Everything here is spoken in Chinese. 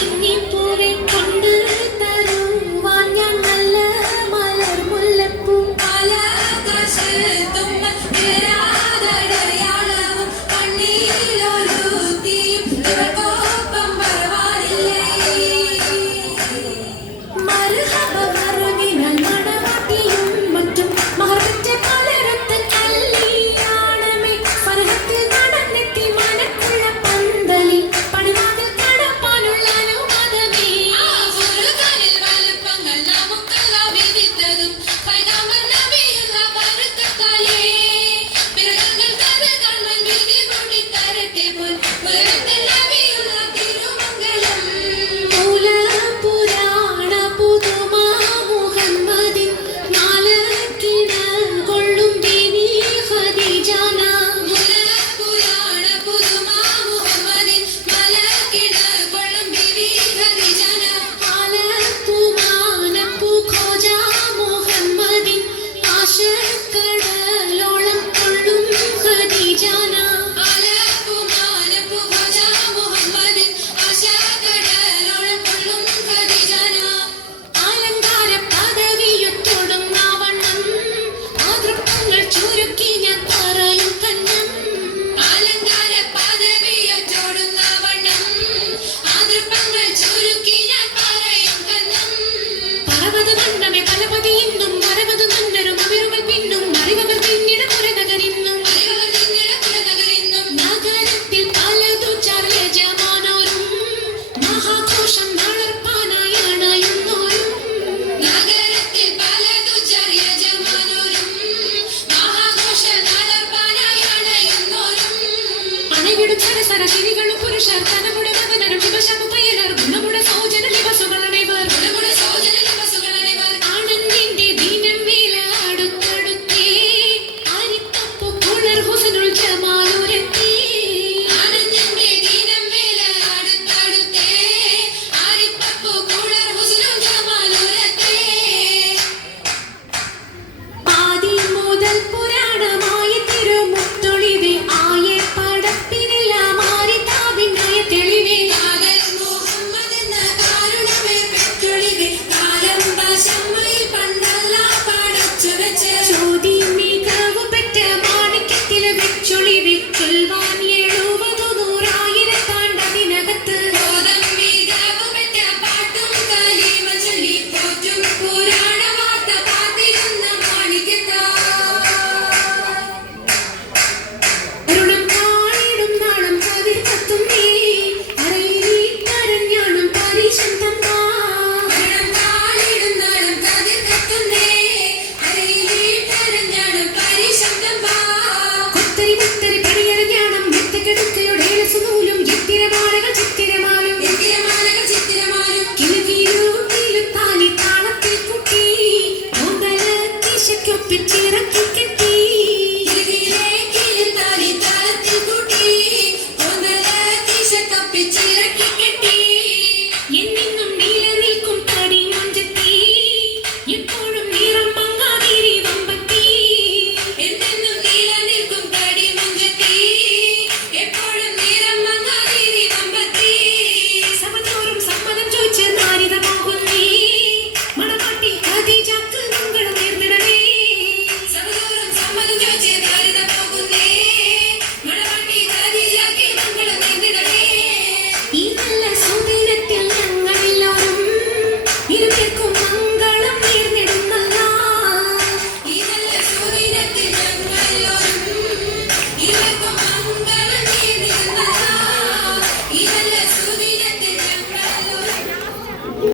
请您不 Revolution